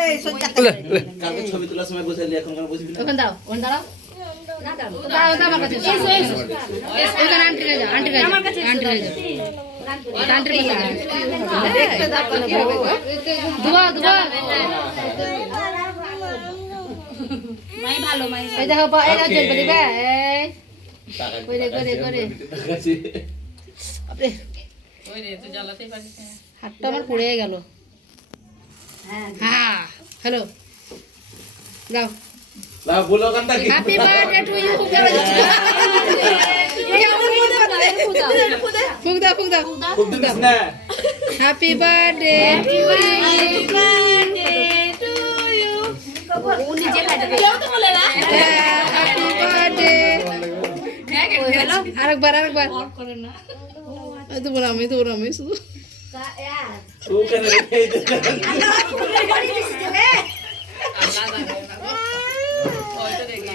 এই সত্যি কালকে ছবি তোলার সময় বসেলি এখন কেন বসবি না? ওখানে দাও না দাও দাও আমার কাছে ওখানে আন্টি কাছে আন্টি কাছে আমার কাছে আন্টি কাছে আন্টির কাছে দেখতে দাও কি হবে গো দুয়া দুয়া মাই ভালো মাই এই দেখো এই দাও জল দিবে এই টাকা করে আপনি ওই রে তুই জ্বালাতেই পারিস না হাতটা আমার পুড়ে গেল হ্যাঁ হ্যালো যাও না বলো কান্তা কি হ্যাপি বার্থডে টু ইউ ফুক দাও খুব দিস না হ্যাপি বার্থডে ও নিজে খাইতে কেউ তো বলে না হ্যাপি বার্থডে আরেকবার করে না আমি শুধু ও কেন রেখে দে আল্লাহ জানে হয়তো দেখে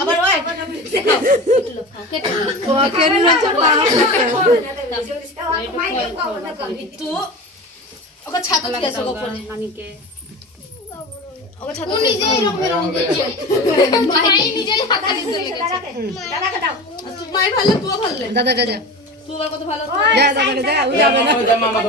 আবার ওই ওকে ছাতা দিয়ে আসো গোপনে মানিকে ওকে ছাতা ও নিজে এরকম এরকম করছে মাই নিজেই হাত দিতে লেগেছে দাদাকে দাও তুই মাই ভালো তুইও ভালো দাদা যা তুই আবার কত ভালো যা দাদাকে যা মামা